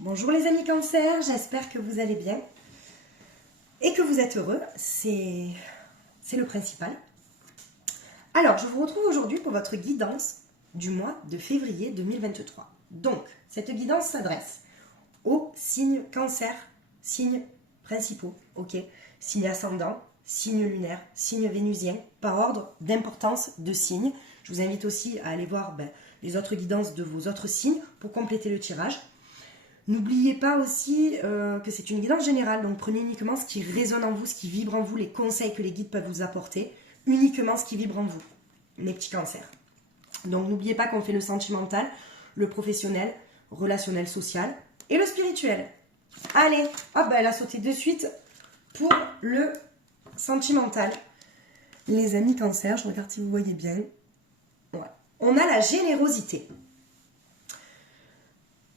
Bonjour les amis Cancer, j'espère que vous allez bien et que vous êtes heureux, c'est le principal. Alors, je vous retrouve aujourd'hui pour votre guidance du mois de février 2023. Donc, cette guidance s'adresse aux signes Cancer, signes principaux, ok, signes ascendants, signes lunaires, signes vénusiens, par ordre d'importance de signes. Je vous invite aussi à aller voir les autres guidances de vos autres signes pour compléter le tirage. N'oubliez pas aussi que c'est une guidance générale, donc prenez uniquement ce qui résonne en vous, ce qui vibre en vous, les conseils que les guides peuvent vous apporter, uniquement ce qui vibre en vous, mes petits cancers. Donc n'oubliez pas qu'on fait le sentimental, le professionnel, relationnel, social et le spirituel. Allez, hop, elle a sauté de suite pour le sentimental. Les amis Cancer, je regarde si vous voyez bien. Ouais. On a la générosité.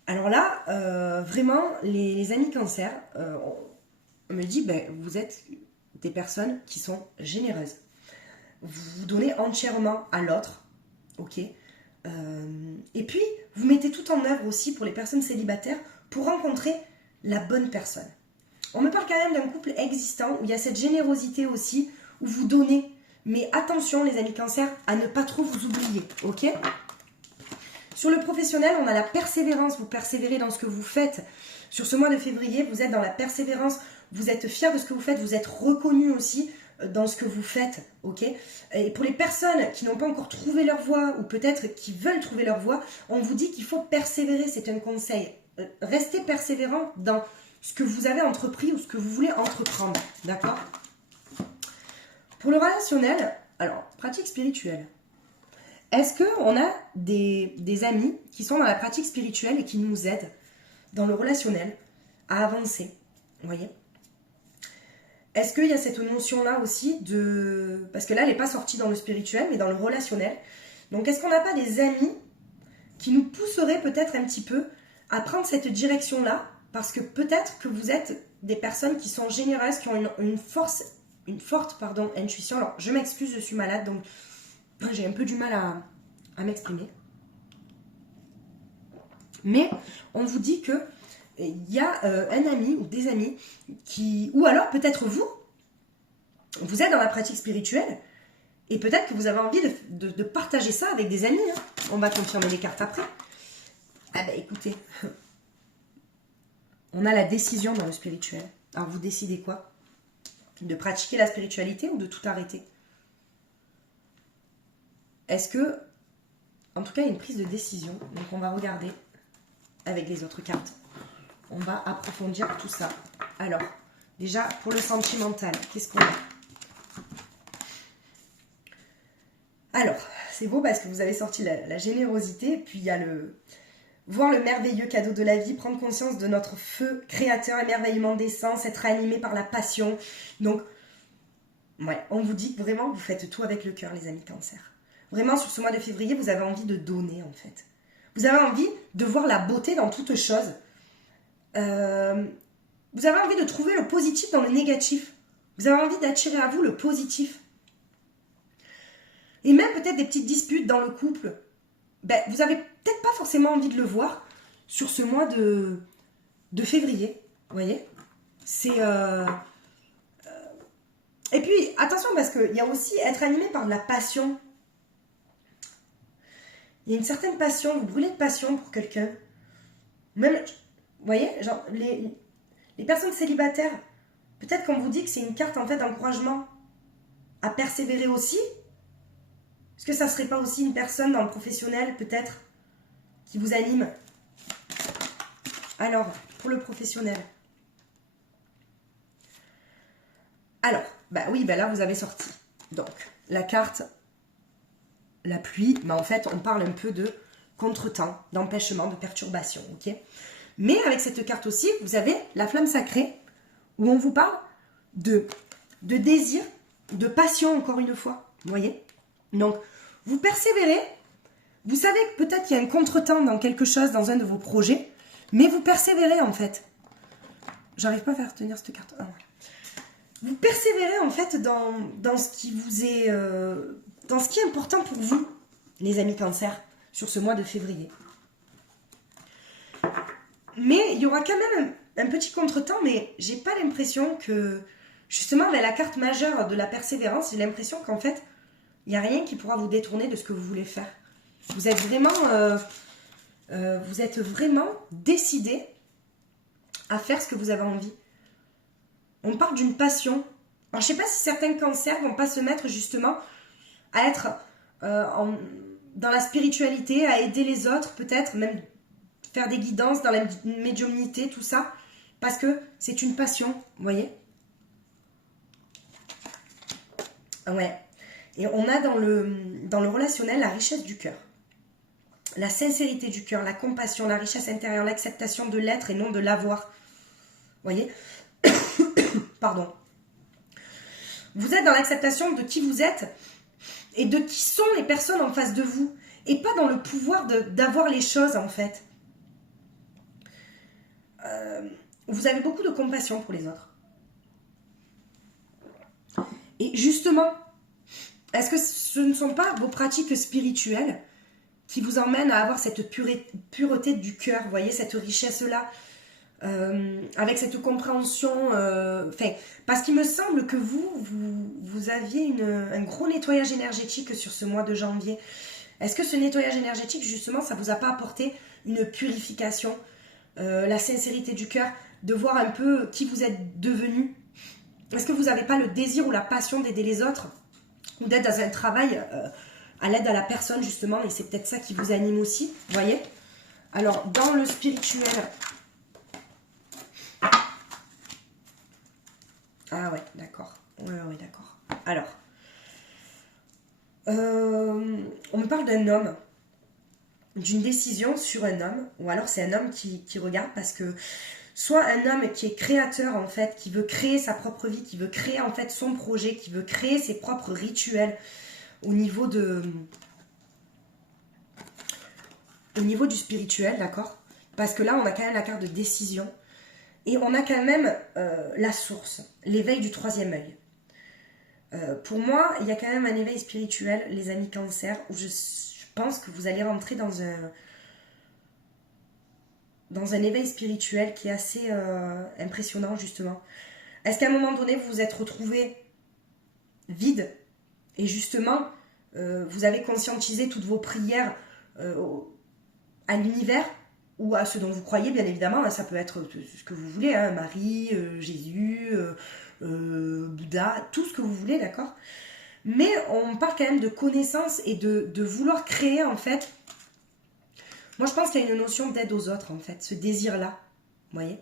Alors là, vraiment, les amis Cancer, on me dit, vous êtes des personnes qui sont généreuses. Vous vous donnez entièrement à l'autre, ok. Et puis, vous mettez tout en œuvre aussi pour les personnes célibataires pour rencontrer la bonne personne. On me parle quand même d'un couple existant où il y a cette générosité aussi, où vous donnez. Mais attention, les amis Cancer, à ne pas trop vous oublier, ok. Sur le professionnel, on a la persévérance, vous persévérez dans ce que vous faites. Sur ce mois de février, vous êtes dans la persévérance, vous êtes fiers de ce que vous faites, vous êtes reconnus aussi dans ce que vous faites, ok. Et pour les personnes qui n'ont pas encore trouvé leur voie, ou peut-être qui veulent trouver leur voie, on vous dit qu'il faut persévérer, c'est un conseil. Restez persévérant dans ce que vous avez entrepris ou ce que vous voulez entreprendre, d'accord. Pour le relationnel, alors, pratique spirituelle. Est-ce qu'on a des amis qui sont dans la pratique spirituelle et qui nous aident dans le relationnel à avancer? Vous voyez? Est-ce qu'il y a cette notion-là aussi de... Parce que là, elle n'est pas sortie dans le spirituel, mais dans le relationnel. Donc, est-ce qu'on n'a pas des amis qui nous pousseraient peut-être un petit peu à prendre cette direction-là? Parce que peut-être que vous êtes des personnes qui sont généreuses, qui ont une forte intuition. Alors, je m'excuse, je suis malade, donc... J'ai un peu du mal à m'exprimer. Mais on vous dit que il y a un ami ou des amis qui... Ou alors peut-être vous êtes dans la pratique spirituelle et peut-être que vous avez envie de partager ça avec des amis. Hein. On va confirmer les cartes après. Ah écoutez, on a la décision dans le spirituel. Alors vous décidez quoi? De pratiquer la spiritualité ou de tout arrêter? Est-ce que, en tout cas, il y a une prise de décision. Donc, on va regarder avec les autres cartes. On va approfondir tout ça. Alors, déjà, pour le sentimental, qu'est-ce qu'on a? Alors, c'est beau parce que vous avez sorti la générosité. Puis, il y a voir le merveilleux cadeau de la vie, prendre conscience de notre feu créateur, émerveillement des sens, être animé par la passion. Donc, ouais, on vous dit que vraiment, vous faites tout avec le cœur, les amis Cancer. Vraiment, sur ce mois de février, vous avez envie de donner, en fait. Vous avez envie de voir la beauté dans toute chose. Vous avez envie de trouver le positif dans le négatif. Vous avez envie d'attirer à vous le positif. Et même peut-être des petites disputes dans le couple. Vous avez peut-être pas forcément envie de le voir sur ce mois de février. Vous voyez? C'est... Et puis, attention, parce qu'il y a aussi être animé par de la passion. Il y a une certaine passion, vous brûlez de passion pour quelqu'un. Même, vous voyez, genre, les personnes célibataires, peut-être qu'on vous dit que c'est une carte en fait d'encouragement à persévérer aussi. Est-ce que ça serait pas aussi une personne dans le professionnel, peut-être, qui vous anime? Alors, pour le professionnel. Alors, oui, là, vous avez sorti. Donc, la carte... La pluie, mais en fait, on parle un peu de contretemps, d'empêchement, de perturbation, ok? Mais avec cette carte aussi, vous avez la flamme sacrée, où on vous parle de désir, de passion, encore une fois, vous voyez? Donc, vous persévérez, vous savez que peut-être il y a un contretemps dans quelque chose, dans un de vos projets, mais vous persévérez, en fait. J'arrive pas à faire tenir cette carte. Ah, ouais. Vous persévérez, en fait, dans ce qui vous est... dans ce qui est important pour vous, les amis Cancer, sur ce mois de février. Mais il y aura quand même un petit contretemps, mais j'ai pas l'impression que, justement, avec la carte majeure de la persévérance, j'ai l'impression qu'en fait, il n'y a rien qui pourra vous détourner de ce que vous voulez faire. Vous êtes vraiment décidé à faire ce que vous avez envie. On parle d'une passion. Alors, je sais pas si certains cancers vont pas se mettre justement à être dans la spiritualité, à aider les autres, peut-être même faire des guidances dans la médiumnité, tout ça, parce que c'est une passion, vous voyez. Ouais. Et on a dans le relationnel la richesse du cœur, la sincérité du cœur, la compassion, la richesse intérieure, l'acceptation de l'être et non de l'avoir. Vous voyez. Pardon. Vous êtes dans l'acceptation de qui vous êtes et de qui sont les personnes en face de vous, et pas dans le pouvoir d'avoir les choses, en fait. Vous avez beaucoup de compassion pour les autres. Et justement, est-ce que ce ne sont pas vos pratiques spirituelles qui vous emmènent à avoir cette pureté du cœur, vous voyez, cette richesse-là, avec cette compréhension, parce qu'il me semble que vous aviez un gros nettoyage énergétique sur ce mois de janvier. Est-ce que ce nettoyage énergétique, justement, ça vous a pas apporté une purification, la sincérité du cœur, de voir un peu qui vous êtes devenu? Est-ce que vous n'avez pas le désir ou la passion d'aider les autres, ou d'être dans un travail à l'aide à la personne, justement, et c'est peut-être ça qui vous anime aussi, vous voyez? Alors, dans le spirituel... Ah ouais, d'accord. Ouais, d'accord. Alors, on me parle d'un homme, d'une décision sur un homme, ou alors c'est un homme qui regarde, parce que soit un homme qui est créateur, en fait, qui veut créer sa propre vie, qui veut créer, en fait, son projet, qui veut créer ses propres rituels au niveau du spirituel, d'accord? Parce que là, on a quand même la carte de décision. Et on a quand même la source, l'éveil du troisième œil. Pour moi, il y a quand même un éveil spirituel, les amis cancer, où je pense que vous allez rentrer dans un éveil spirituel qui est assez impressionnant, justement. Est-ce qu'à un moment donné, vous vous êtes retrouvé vide et justement, vous avez conscientisé toutes vos prières à l'univers ou à ce dont vous croyez, bien évidemment, ça peut être ce que vous voulez, hein, Marie, Jésus, Bouddha, tout ce que vous voulez, d'accord? Mais on parle quand même de connaissance et de vouloir créer, en fait. Moi, je pense qu'il y a une notion d'aide aux autres, en fait, ce désir-là, vous voyez?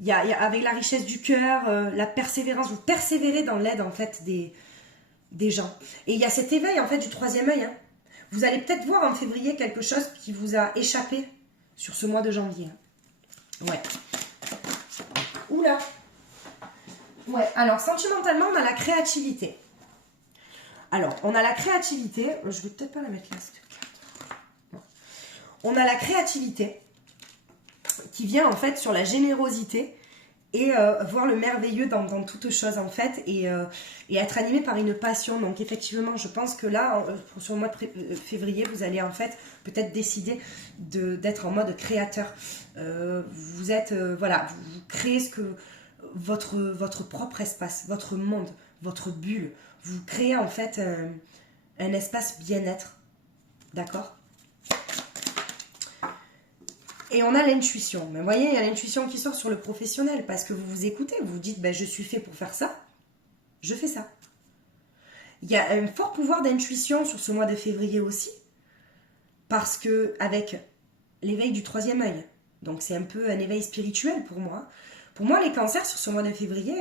Il y a avec la richesse du cœur, la persévérance, vous persévérez dans l'aide, en fait, des gens. Et il y a cet éveil, en fait, du troisième œil, hein. Vous allez peut-être voir en février quelque chose qui vous a échappé sur ce mois de janvier. Ouais. Oula. Ouais, alors sentimentalement, on a la créativité. Alors, on a la créativité. Je vais peut-être pas la mettre là, cette carte. Non. On a la créativité qui vient en fait sur la générosité et voir le merveilleux dans toute chose en fait et être animé par une passion. Donc effectivement, je pense que là, sur le mois de février, vous allez en fait peut-être décider d'être en mode créateur. Vous êtes, voilà, vous créez votre propre espace, votre monde, votre bulle. Vous créez en fait un espace bien-être. D'accord ? Et on a l'intuition. Mais vous voyez, il y a l'intuition qui sort sur le professionnel parce que vous vous écoutez, vous vous dites, ben, je suis fait pour faire ça, je fais ça. Il y a un fort pouvoir d'intuition sur ce mois de février aussi parce que avec l'éveil du troisième œil, donc c'est un peu un éveil spirituel pour moi. Pour moi, les cancers sur ce mois de février,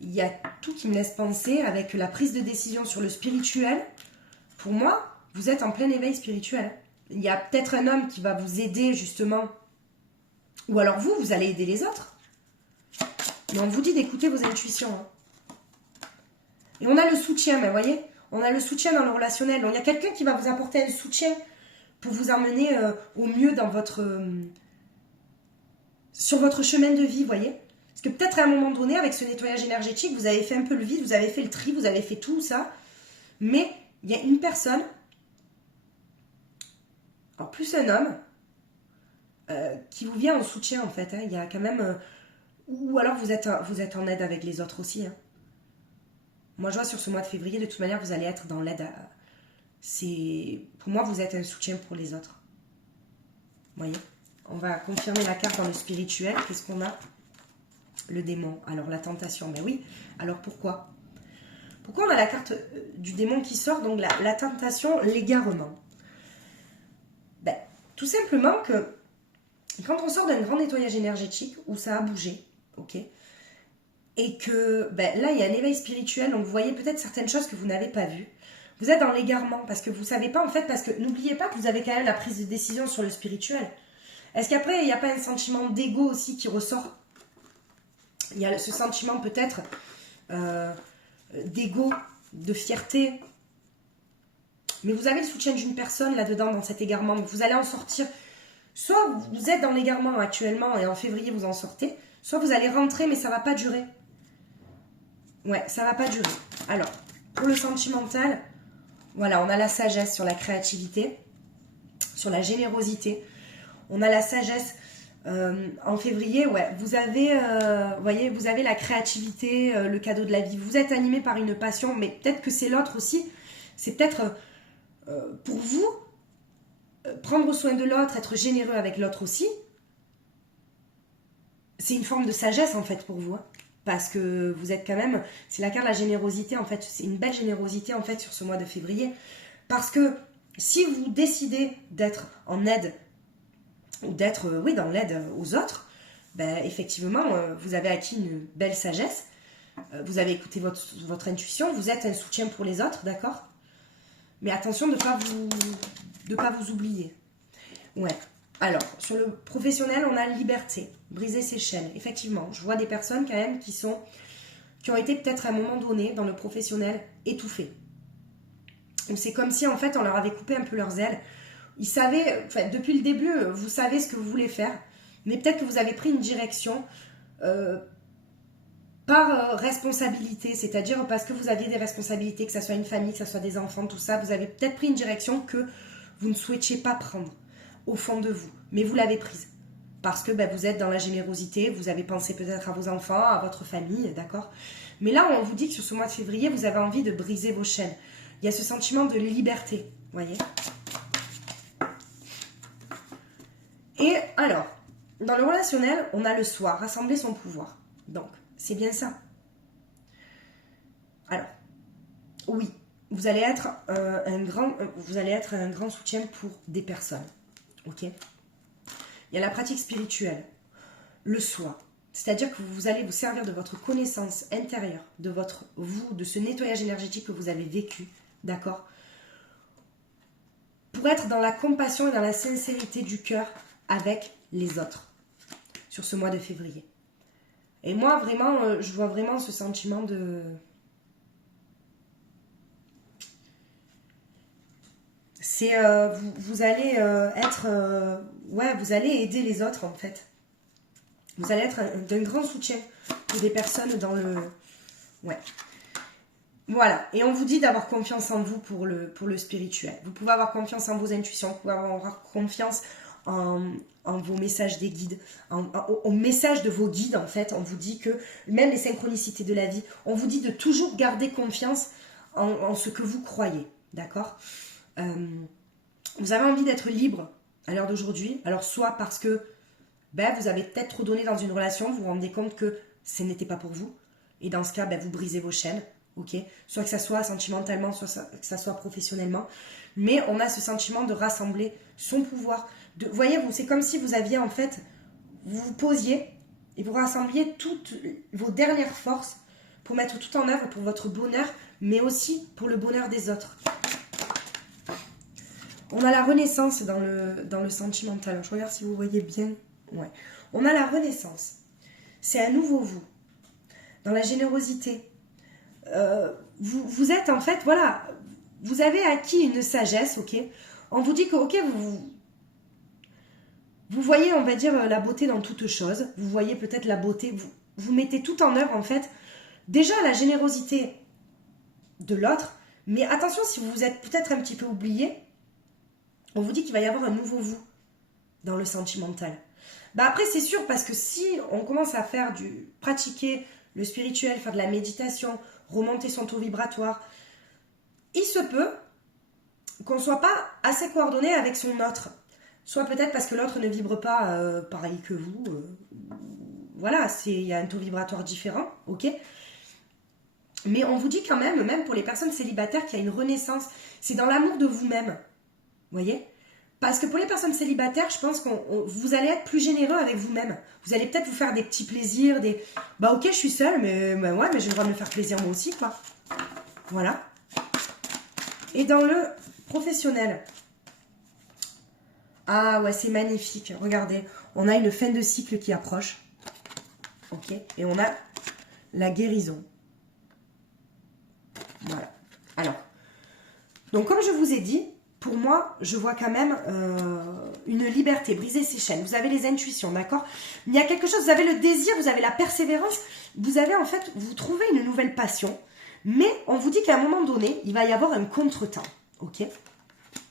il y a tout qui me laisse penser avec la prise de décision sur le spirituel. Pour moi, vous êtes en plein éveil spirituel. Il y a peut-être un homme qui va vous aider justement, ou alors vous allez aider les autres. Mais on vous dit d'écouter vos intuitions. Hein. Et on a le soutien, mais vous voyez, on a le soutien dans le relationnel. Donc il y a quelqu'un qui va vous apporter un soutien pour vous emmener au mieux dans sur votre chemin de vie, vous voyez. Parce que peut-être à un moment donné, avec ce nettoyage énergétique, vous avez fait un peu le vide, vous avez fait le tri, vous avez fait tout ça. Mais il y a une personne, en plus un homme, qui vous vient en soutien en fait. Hein. Il y a quand même... ou alors vous êtes en aide avec les autres aussi. Hein. Moi je vois sur ce mois de février, de toute manière, vous allez être dans l'aide. Pour moi, vous êtes un soutien pour les autres. Vous voyez? On va confirmer la carte dans le spirituel. Qu'est-ce qu'on a? Le démon. Alors la tentation, mais oui. Alors pourquoi? Pourquoi on a la carte du démon qui sort? Donc la tentation, l'égarement. Ben, tout simplement que quand on sort d'un grand nettoyage énergétique où ça a bougé, ok, et que ben, là il y a un éveil spirituel, donc vous voyez peut-être certaines choses que vous n'avez pas vues. Vous êtes dans l'égarement parce que vous ne savez pas en fait, parce que n'oubliez pas que vous avez quand même la prise de décision sur le spirituel. Est-ce qu'après il n'y a pas un sentiment d'ego aussi qui ressort? Il y a ce sentiment peut-être d'ego, de fierté. Mais vous avez le soutien d'une personne là-dedans dans cet égarement. Vous allez en sortir. Soit vous êtes dans l'égarement actuellement et en février vous en sortez. Soit vous allez rentrer mais ça ne va pas durer. Ouais, ça ne va pas durer. Alors, pour le sentimental, voilà, on a la sagesse sur la créativité, sur la générosité. On a la sagesse en février, ouais, vous avez, voyez, vous avez la créativité, le cadeau de la vie. Vous êtes animé par une passion, mais peut-être que c'est l'autre aussi. C'est peut-être pour vous, prendre soin de l'autre, être généreux avec l'autre aussi. C'est une forme de sagesse en fait pour vous. Hein, parce que vous êtes quand même, c'est la carte de la générosité en fait. C'est une belle générosité en fait sur ce mois de février. Parce que si vous décidez d'être en aide, ou d'être oui, dans l'aide aux autres, ben, effectivement, vous avez acquis une belle sagesse, vous avez écouté votre intuition, vous êtes un soutien pour les autres, d'accord? Mais attention de ne pas vous oublier. Ouais. Alors, sur le professionnel, on a liberté, briser ses chaînes. Effectivement, je vois des personnes quand même qui ont été peut-être à un moment donné, dans le professionnel, étouffées. C'est comme si en fait on leur avait coupé un peu leurs ailes. Ils savaient, enfin, depuis le début, vous savez ce que vous voulez faire, mais peut-être que vous avez pris une direction par responsabilité, c'est-à-dire parce que vous aviez des responsabilités, que ce soit une famille, que ce soit des enfants, tout ça, vous avez peut-être pris une direction que vous ne souhaitiez pas prendre au fond de vous, mais vous l'avez prise. Parce que ben, vous êtes dans la générosité, vous avez pensé peut-être à vos enfants, à votre famille, d'accord? Mais là, on vous dit que sur ce mois de février, vous avez envie de briser vos chaînes. Il y a ce sentiment de liberté, vous voyez? Et alors, dans le relationnel, on a le soi, rassembler son pouvoir. Donc, c'est bien ça. Alors, oui, vous allez être un grand soutien pour des personnes. Ok? Il y a la pratique spirituelle, le soi. C'est-à-dire que vous allez vous servir de votre connaissance intérieure, de ce nettoyage énergétique que vous avez vécu, d'accord? Pour être dans la compassion et dans la sincérité du cœur avec les autres sur ce mois de février. Et moi, vraiment, je vois vraiment ce sentiment de... C'est... vous allez être... ouais, vous allez aider les autres, en fait. Vous allez être d'un grand soutien pour des personnes dans le... Ouais. Voilà. Et on vous dit d'avoir confiance en vous pour le spirituel. Vous pouvez avoir confiance en vos intuitions, vous pouvez avoir confiance en vos messages des guides, au message de vos guides en fait. On vous dit que, même les synchronicités de la vie, on vous dit de toujours garder confiance en ce que vous croyez, d'accord? Vous avez envie d'être libre à l'heure d'aujourd'hui, alors soit parce que ben, vous avez peut-être trop donné dans une relation, vous vous rendez compte que ce n'était pas pour vous, et dans ce cas, ben, vous brisez vos chaînes, ok? Soit que ça soit sentimentalement, soit que ça soit professionnellement, mais on a ce sentiment de rassembler son pouvoir. Voyez, c'est comme si vous aviez en fait, vous vous posiez et vous rassembliez toutes vos dernières forces pour mettre tout en œuvre pour votre bonheur, mais aussi pour le bonheur des autres. On a la renaissance dans le sentimental. Je regarde si vous voyez bien. Ouais. On a la renaissance. C'est un nouveau vous. Dans la générosité. Vous êtes en fait, voilà, vous avez acquis une sagesse, ok? On vous dit que, ok, vous voyez, on va dire, la beauté dans toute chose. Vous voyez peut-être la beauté. Vous mettez tout en œuvre, en fait. Déjà, la générosité de l'autre. Mais attention, si vous vous êtes peut-être un petit peu oublié, on vous dit qu'il va y avoir un nouveau vous. dans le sentimental. Bah après, c'est sûr, parce que si on commence à pratiquer le spirituel, faire de la méditation, remonter son taux vibratoire, il se peut qu'on ne soit pas assez coordonné avec son autre. Soit peut-être parce que l'autre ne vibre pas pareil que vous. Voilà, il y a un taux vibratoire différent, ok. Mais on vous dit quand même pour les personnes célibataires, qu'il y a une renaissance. C'est dans l'amour de vous-même, vous voyez. Parce que pour les personnes célibataires, je pense que vous allez être plus généreux avec vous-même. Vous allez peut-être vous faire des petits plaisirs, bah ok, je suis seule, mais ouais, mais j'ai le droit de me faire plaisir moi aussi, quoi. Voilà. Et dans le professionnel, ah ouais, c'est magnifique. Regardez, on a une fin de cycle qui approche. Ok. Et on a la guérison. Voilà. Alors, donc comme je vous ai dit, pour moi, je vois quand même une liberté, briser ses chaînes. Vous avez les intuitions, d'accord? Il y a quelque chose, vous avez le désir, vous avez la persévérance. Vous avez en fait, vous trouvez une nouvelle passion. Mais on vous dit qu'à un moment donné, il va y avoir un contretemps. Ok?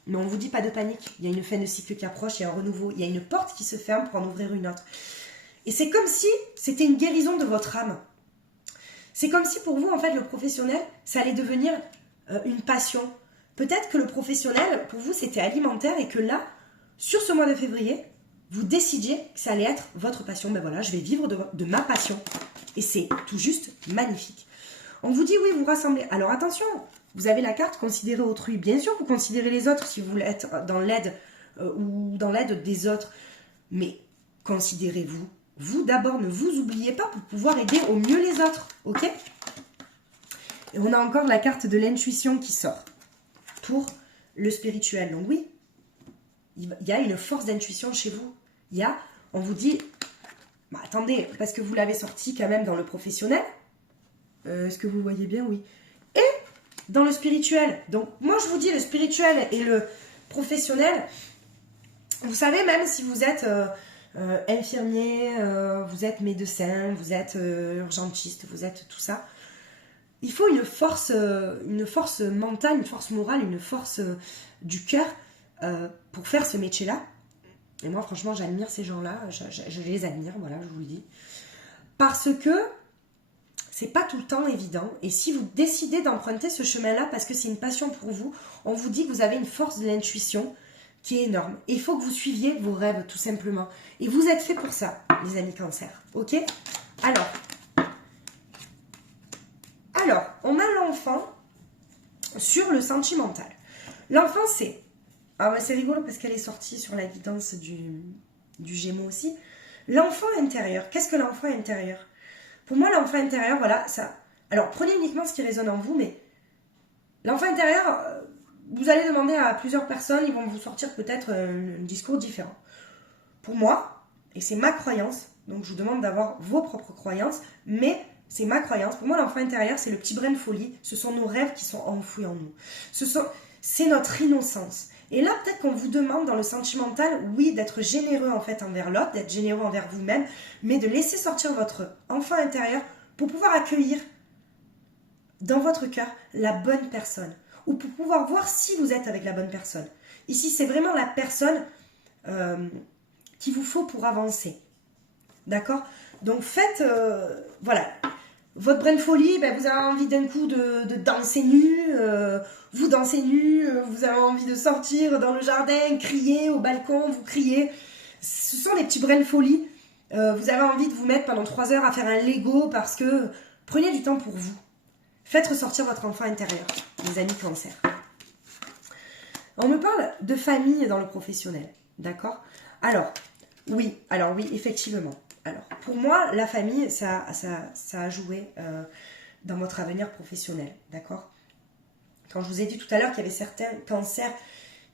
Mais on vous dit pas de panique. Il y a une fin de cycle qui approche, il y a un renouveau, il y a une porte qui se ferme pour en ouvrir une autre. Et c'est comme si c'était une guérison de votre âme. C'est comme si pour vous, en fait, le professionnel, ça allait devenir une passion. Peut-être que le professionnel, pour vous, c'était alimentaire et que là, sur ce mois de février, vous décidiez que ça allait être votre passion. Ben voilà, je vais vivre de ma passion. Et c'est tout juste magnifique. On vous dit, oui, vous rassemblez. Alors attention, vous avez la carte considérer autrui. Bien sûr, vous considérez les autres si vous voulez être dans l'aide ou dans l'aide des autres. Mais considérez-vous. Vous, d'abord, ne vous oubliez pas pour pouvoir aider au mieux les autres. Ok? Et on a encore la carte de l'intuition qui sort pour le spirituel. Donc oui, il y a une force d'intuition chez vous. On vous dit, bah, attendez, parce que vous l'avez sorti quand même dans le professionnel. Est-ce que vous voyez bien? Oui. Et dans le spirituel. Donc moi, je vous dis, le spirituel et le professionnel, vous savez, même si vous êtes infirmier, vous êtes médecin, vous êtes urgentiste, vous êtes tout ça, il faut une force mentale, une force morale, une force du cœur pour faire ce métier-là. Et moi, franchement, j'admire ces gens-là, je les admire, voilà, je vous le dis. Parce que c'est pas tout le temps évident. Et si vous décidez d'emprunter ce chemin-là parce que c'est une passion pour vous, on vous dit que vous avez une force de l'intuition qui est énorme. Et il faut que vous suiviez vos rêves, tout simplement. Et vous êtes fait pour ça, les amis cancer. Ok? Alors, on a l'enfant sur le sentimental. L'enfant, c'est... Ah ouais, c'est rigolo parce qu'elle est sortie sur la guidance du Gémeaux aussi. L'enfant intérieur. Qu'est-ce que l'enfant intérieur? Pour moi, l'enfant intérieur, voilà, ça... Alors, prenez uniquement ce qui résonne en vous, mais... L'enfant intérieur, vous allez demander à plusieurs personnes, ils vont vous sortir peut-être un discours différent. Pour moi, et c'est ma croyance, donc je vous demande d'avoir vos propres croyances, mais c'est ma croyance. Pour moi, l'enfant intérieur, c'est le petit brin de folie. Ce sont nos rêves qui sont enfouis en nous. C'est notre innocence. Et là, peut-être qu'on vous demande dans le sentimental, oui, d'être généreux en fait envers l'autre, d'être généreux envers vous-même, mais de laisser sortir votre enfant intérieur pour pouvoir accueillir dans votre cœur la bonne personne. Ou pour pouvoir voir si vous êtes avec la bonne personne. Ici, c'est vraiment la personne qu'il vous faut pour avancer. D'accord? Donc faites, voilà, votre brain de folie, ben, vous avez envie d'un coup de danser nu, vous dansez nu, vous avez envie de sortir dans le jardin, crier au balcon, vous criez. Ce sont des petits brains de folie. Vous avez envie de vous mettre pendant 3 heures à faire un Lego parce que prenez du temps pour vous. Faites ressortir votre enfant intérieur, les amis cancer. On me parle de famille dans le professionnel, d'accord? Alors oui, effectivement. Alors, pour moi, la famille, ça a joué dans votre avenir professionnel, d'accord? Quand je vous ai dit tout à l'heure qu'il y avait certains cancers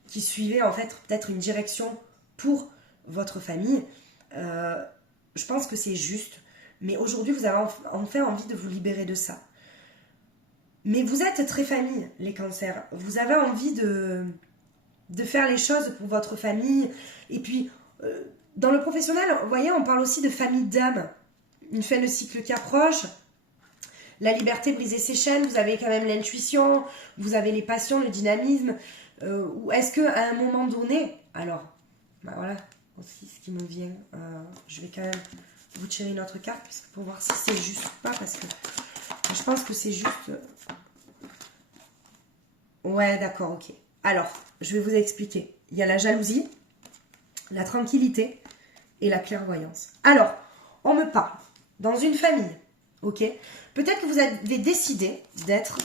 qui suivaient en fait peut-être une direction pour votre famille, je pense que c'est juste. Mais aujourd'hui, vous avez enfin envie de vous libérer de ça. Mais vous êtes très famille, les cancers. Vous avez envie de faire les choses pour votre famille. Et puis... dans le professionnel, vous voyez, on parle aussi de famille d'âme. Une fin de cycle qui approche. La liberté, briser ses chaînes. Vous avez quand même l'intuition. Vous avez les passions, le dynamisme. Ou est-ce qu'à un moment donné... Alors, bah voilà. aussi ce qui me vient. Je vais quand même vous tirer une autre carte pour voir si c'est juste ou pas, parce que je pense que c'est juste. Ouais, d'accord, ok. Alors, je vais vous expliquer. Il y a la jalousie, la tranquillité et la clairvoyance. Alors, on me parle dans une famille, ok? Peut-être que vous avez décidé d'être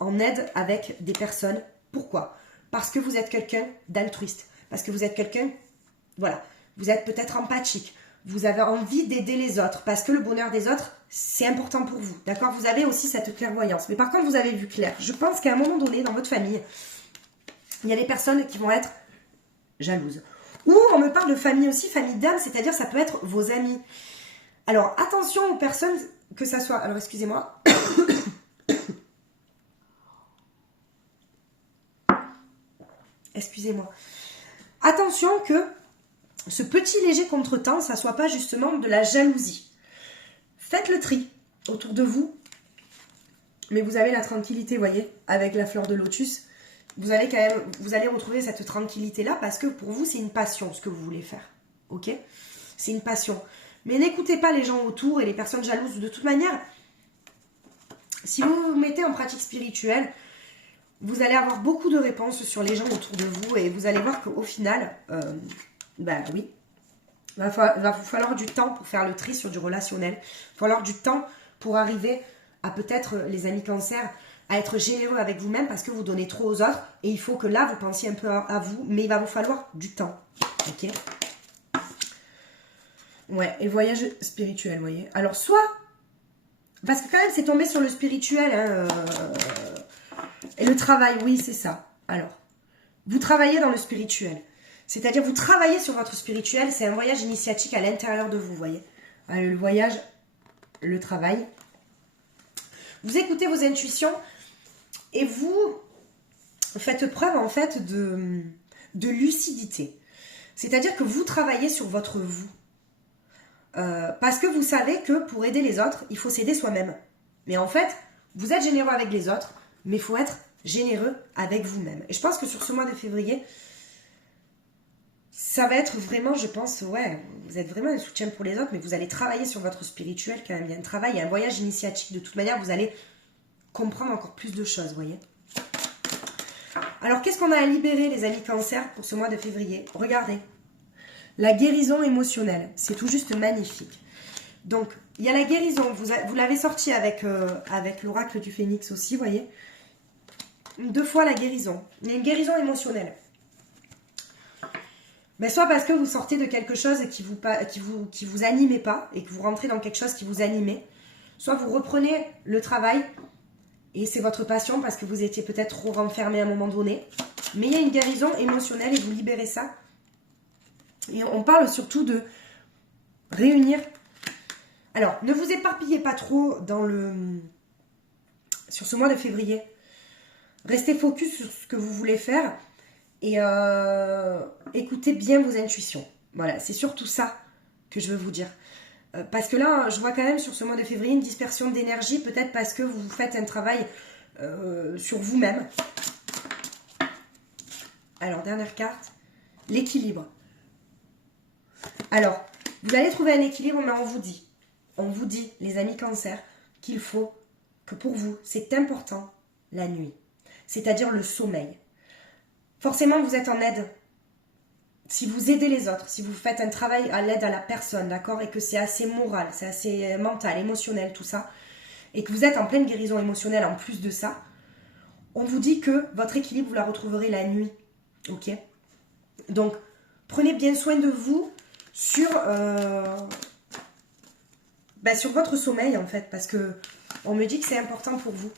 en aide avec des personnes. Pourquoi? Parce que vous êtes quelqu'un d'altruiste. Parce que vous êtes quelqu'un, voilà, vous êtes peut-être empathique. Vous avez envie d'aider les autres. Parce que le bonheur des autres, c'est important pour vous. D'accord? Vous avez aussi cette clairvoyance. Mais par contre, vous avez vu clair. Je pense qu'à un moment donné, dans votre famille, il y a des personnes qui vont être jalouses. Ou on me parle de famille aussi, famille d'âme, c'est-à-dire ça peut être vos amis. Alors, attention aux personnes, que ça soit... Alors, excusez-moi. Excusez-moi. Attention que ce petit léger contretemps, ça ne soit pas justement de la jalousie. Faites le tri autour de vous. Mais vous avez la tranquillité, voyez, avec la fleur de lotus. Vous allez quand même, vous allez retrouver cette tranquillité-là parce que pour vous, c'est une passion, ce que vous voulez faire. Ok? C'est une passion. Mais n'écoutez pas les gens autour et les personnes jalouses. De toute manière, si vous vous mettez en pratique spirituelle, vous allez avoir beaucoup de réponses sur les gens autour de vous et vous allez voir qu'au final, ben oui, il va vous falloir du temps pour faire le tri sur du relationnel. Il va falloir du temps pour arriver à peut-être, les amis cancer, à être généreux avec vous-même parce que vous donnez trop aux autres. Et il faut que là, vous pensiez un peu à vous, mais il va vous falloir du temps. Ok? Ouais, et voyage spirituel, vous voyez. Alors, soit, parce que quand même, c'est tombé sur le spirituel, hein, et le travail, oui, c'est ça. Alors, vous travaillez dans le spirituel. C'est-à-dire, vous travaillez sur votre spirituel. C'est un voyage initiatique à l'intérieur de vous, vous voyez. Alors, le voyage, le travail. Vous écoutez vos intuitions et vous faites preuve, en fait, de lucidité. C'est-à-dire que vous travaillez sur votre vous. Parce que vous savez que pour aider les autres, il faut s'aider soi-même. Mais en fait, vous êtes généreux avec les autres, mais il faut être généreux avec vous-même. Et je pense que sur ce mois de février, ça va être vraiment, je pense, ouais, vous êtes vraiment un soutien pour les autres, mais vous allez travailler sur votre spirituel quand même. Il y a un travail, il y a un voyage initiatique. De toute manière, vous allez comprendre encore plus de choses, vous voyez. Alors, qu'est-ce qu'on a à libérer, les amis cancer, pour ce mois de février? Regardez. La guérison émotionnelle, c'est tout juste magnifique. Donc, il y a la guérison, vous l'avez sorti avec l'oracle du phénix aussi, vous voyez. 2 fois la guérison. Il y a une guérison émotionnelle. Ben, soit parce que vous sortez de quelque chose qui vous animait pas et que vous rentrez dans quelque chose qui vous animait. Soit vous reprenez le travail et c'est votre passion parce que vous étiez peut-être trop renfermé à un moment donné. Mais il y a une guérison émotionnelle et vous libérez ça. Et on parle surtout de réunir. Alors, ne vous éparpillez pas trop sur ce mois de février. Restez focus sur ce que vous voulez faire et écoutez bien vos intuitions. Voilà, c'est surtout ça que je veux vous dire. Parce que là, je vois quand même sur ce mois de février une dispersion d'énergie, peut-être parce que vous faites un travail sur vous-même. Alors, dernière carte, l'équilibre. Alors, vous allez trouver un équilibre, mais on vous dit, les amis cancer, qu'il faut que pour vous, c'est important la nuit. C'est-à-dire le sommeil. Forcément, vous êtes en aide. Si vous aidez les autres, si vous faites un travail à l'aide à la personne, d'accord, et que c'est assez moral, c'est assez mental, émotionnel, tout ça, et que vous êtes en pleine guérison émotionnelle en plus de ça, on vous dit que votre équilibre, vous la retrouverez la nuit. Ok? Donc, prenez bien soin de vous sur votre sommeil, en fait, parce que on me dit que c'est important pour vous,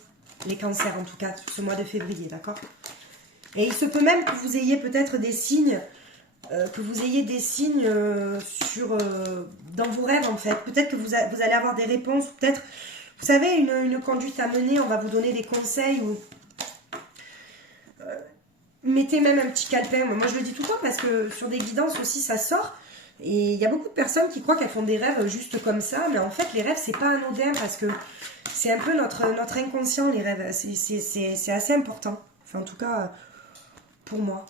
les cancers, en tout cas, sur ce mois de février, d'accord? Et il se peut même que vous ayez peut-être des signes, dans vos rêves, en fait. Peut-être que vous allez avoir des réponses, peut-être, vous savez, une conduite à mener, on va vous donner des conseils, ou mettez même un petit calepin. Moi, je le dis tout le temps, parce que sur des guidances aussi, ça sort. Et il y a beaucoup de personnes qui croient qu'elles font des rêves juste comme ça, mais en fait, les rêves, c'est pas anodin, parce que c'est un peu notre inconscient, les rêves. C'est assez important. Enfin, en tout cas, pour moi.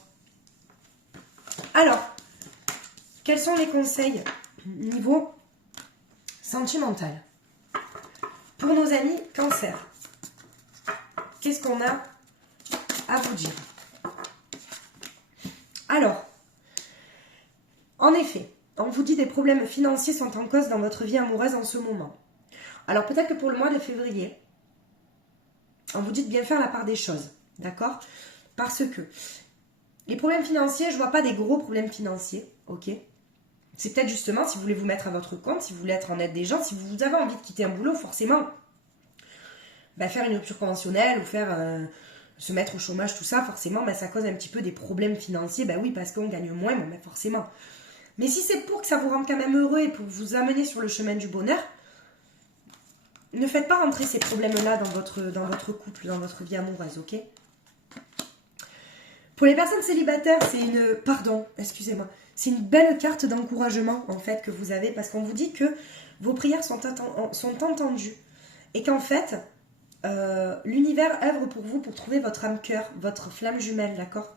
Alors, Quels sont les conseils niveau sentimental pour nos amis Cancer? Qu'est-ce qu'on a à vous dire? Alors, en effet, on vous dit des problèmes financiers sont en cause dans votre vie amoureuse en ce moment. Alors peut-être que pour le mois de février, on vous dit de bien faire la part des choses, d'accord? Parce que les problèmes financiers, je ne vois pas des gros problèmes financiers, ok? C'est peut-être justement si vous voulez vous mettre à votre compte, si vous voulez être en aide des gens, si vous avez envie de quitter un boulot, forcément, faire une rupture conventionnelle ou faire se mettre au chômage, tout ça, forcément, ça cause un petit peu des problèmes financiers. Oui, parce qu'on gagne moins, forcément. Mais si c'est pour que ça vous rende quand même heureux et pour vous amener sur le chemin du bonheur, ne faites pas rentrer ces problèmes-là dans votre couple, dans votre vie amoureuse, ok? Pour les personnes célibataires, c'est une... Pardon, excusez-moi. C'est une belle carte d'encouragement, en fait, que vous avez, parce qu'on vous dit que vos prières sont entendues. Et qu'en fait, l'univers œuvre pour vous pour trouver votre âme cœur, votre flamme jumelle, d'accord?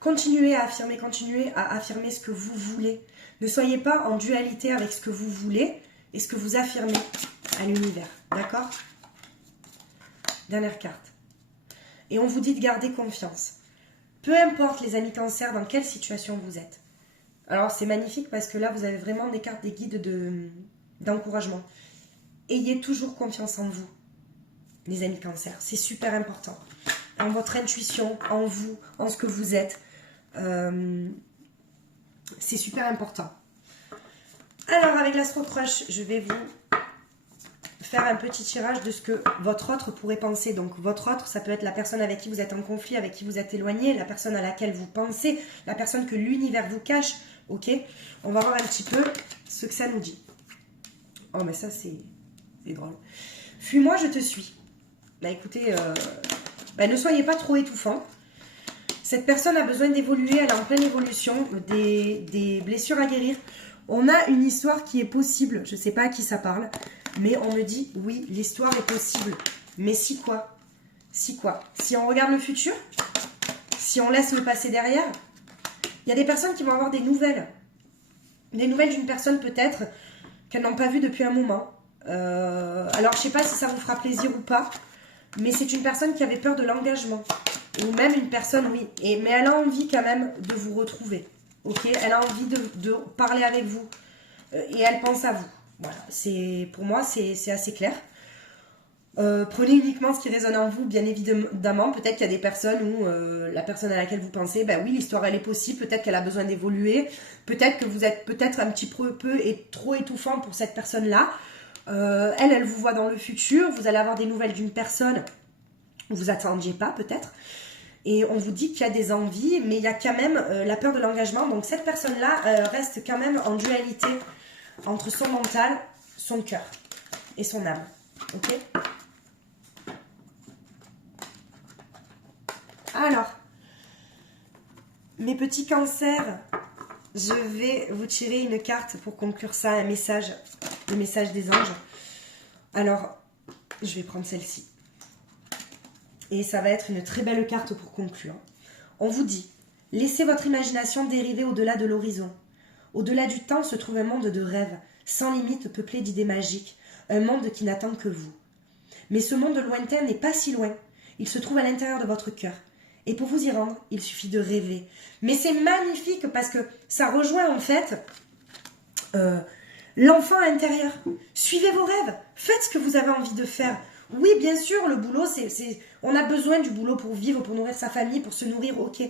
Continuez à affirmer ce que vous voulez. Ne soyez pas en dualité avec ce que vous voulez et ce que vous affirmez à l'univers, d'accord? Dernière carte. Et on vous dit de garder confiance. Peu importe les amis Cancer dans quelle situation vous êtes. Alors c'est magnifique parce que là vous avez vraiment des cartes, des guides d'encouragement. Ayez toujours confiance en vous, les amis Cancer. C'est super important. En votre intuition, en vous, en ce que vous êtes. C'est super important. Alors avec l'Astro Crush, je vais vous faire un petit tirage de ce que votre autre pourrait penser. Donc votre autre, ça peut être la personne avec qui vous êtes en conflit, avec qui vous êtes éloigné, la personne à laquelle vous pensez, la personne que l'univers vous cache. Ok? On va voir un petit peu ce que ça nous dit. Oh mais ça c'est drôle. Fuis-moi, je te suis. Écoutez, ne soyez pas trop étouffant. Cette personne a besoin d'évoluer, elle est en pleine évolution, des blessures à guérir. On a une histoire qui est possible, je ne sais pas à qui ça parle, mais on me dit, oui, l'histoire est possible. Mais si quoi? Si quoi? Si on regarde le futur? Si on laisse le passé derrière? Il y a des personnes qui vont avoir des nouvelles. Des nouvelles d'une personne peut-être qu'elles n'ont pas vue depuis un moment. Alors je ne sais pas si ça vous fera plaisir ou pas, mais c'est une personne qui avait peur de l'engagement. Ou même une personne, oui, mais elle a envie quand même de vous retrouver. Ok, elle a envie de parler avec vous et elle pense à vous. Voilà, pour moi, c'est assez clair. Prenez uniquement ce qui résonne en vous, bien évidemment. Peut-être qu'il y a des personnes où la personne à laquelle vous pensez, oui, l'histoire elle est possible. Peut-être qu'elle a besoin d'évoluer. Peut-être que vous êtes peut-être un petit peu et trop étouffant pour cette personne-là. Elle vous voit dans le futur. Vous allez avoir des nouvelles d'une personne où vous attendiez pas peut-être. Et on vous dit qu'il y a des envies, mais il y a quand même la peur de l'engagement. Donc cette personne-là reste quand même en dualité entre son mental, son cœur et son âme. Ok? Alors, mes petits cancers, je vais vous tirer une carte pour conclure ça, un message, le message des anges. Alors, je vais prendre celle-ci. Et ça va être une très belle carte pour conclure. On vous dit, laissez votre imagination dériver au-delà de l'horizon. Au-delà du temps se trouve un monde de rêves, sans limite peuplé d'idées magiques, un monde qui n'attend que vous. Mais ce monde lointain n'est pas si loin, il se trouve à l'intérieur de votre cœur. Et pour vous y rendre, il suffit de rêver. Mais c'est magnifique parce que ça rejoint en fait l'enfant intérieur. Suivez vos rêves, faites ce que vous avez envie de faire. Oui, bien sûr, le boulot, on a besoin du boulot pour vivre, pour nourrir sa famille, pour se nourrir, ok.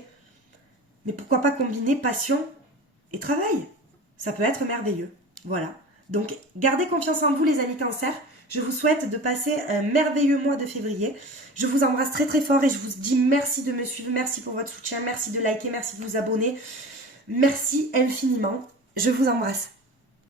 Mais pourquoi pas combiner passion et travail? Ça peut être merveilleux. Voilà. Donc, gardez confiance en vous, les amis Cancer. Je vous souhaite de passer un merveilleux mois de février. Je vous embrasse très très fort et je vous dis merci de me suivre, merci pour votre soutien, merci de liker, merci de vous abonner. Merci infiniment. Je vous embrasse.